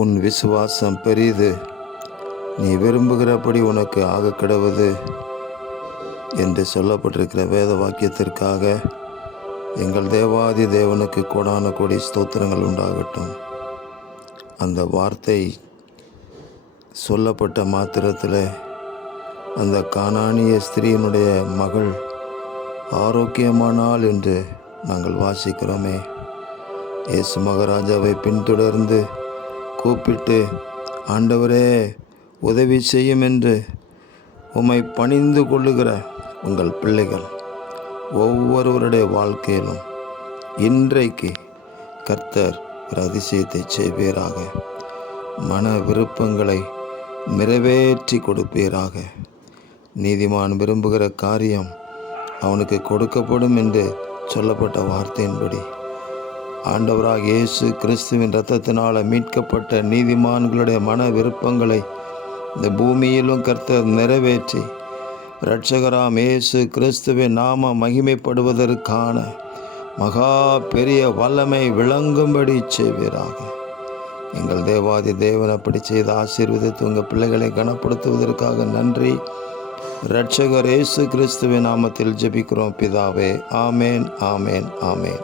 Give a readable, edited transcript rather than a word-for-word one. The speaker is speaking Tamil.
உன் விசுவாசம் பெரிது, நீ விரும்புகிறபடி உனக்கு ஆக கிடவது என்று சொல்லப்பட்டிருக்கிற வேத வாக்கியத்திற்காக எங்கள் தேவாதி தேவனுக்கு கோடான கோடி ஸ்தோத்திரங்கள் உண்டாகட்டும். அந்த வார்த்தை சொல்லப்பட்ட மாத்திரத்தில் அந்த கானானிய ஸ்திரீயினுடைய மகள் ஆரோக்கியமானாள் என்று நாங்கள் வாசிக்கிறோமே. இயேசு மகாராஜாவை பின்தொடர்ந்து கூப்பிட்டு, ஆண்டவரே உதவி செய்யும் என்று உம்மை பணிந்து கொள்ளுகிற உங்கள் பிள்ளைகள் ஒவ்வொருவருடைய வாழ்க்கையிலும் இன்றைக்கு கர்த்தர் ஒரு அதிசயத்தை செய்வீராக. மன விருப்பங்களை நிறைவேற்றி கொடுப்பீராக. நீதிமான் விரும்புகிற காரியம் அவனுக்கு கொடுக்கப்படும் என்று சொல்லப்பட்ட வார்த்தையின்படி ஆண்டவராக இயேசு கிறிஸ்துவின் இரத்தத்தினால் மீட்கப்பட்ட நீதிமான்களுடைய மன விருப்பங்களை இந்த பூமியிலும் கர்த்தர் நிறைவேற்றி இரட்சகராம் இயேசு கிறிஸ்துவின் நாம மகிமைப்படுவதற்கான மகா பெரிய வல்லமை விளங்கும்படி செய்வீராக. எங்கள் தேவாதி தேவன் அப்படி செய்து ஆசீர்வதித்து உங்கள் பிள்ளைகளை கனப்படுத்துவதற்காக நன்றி. இரட்சகர் இயேசு கிறிஸ்துவின் நாமத்தில் ஜெபிக்கிறோம் பிதாவே. ஆமேன், ஆமேன், ஆமேன்.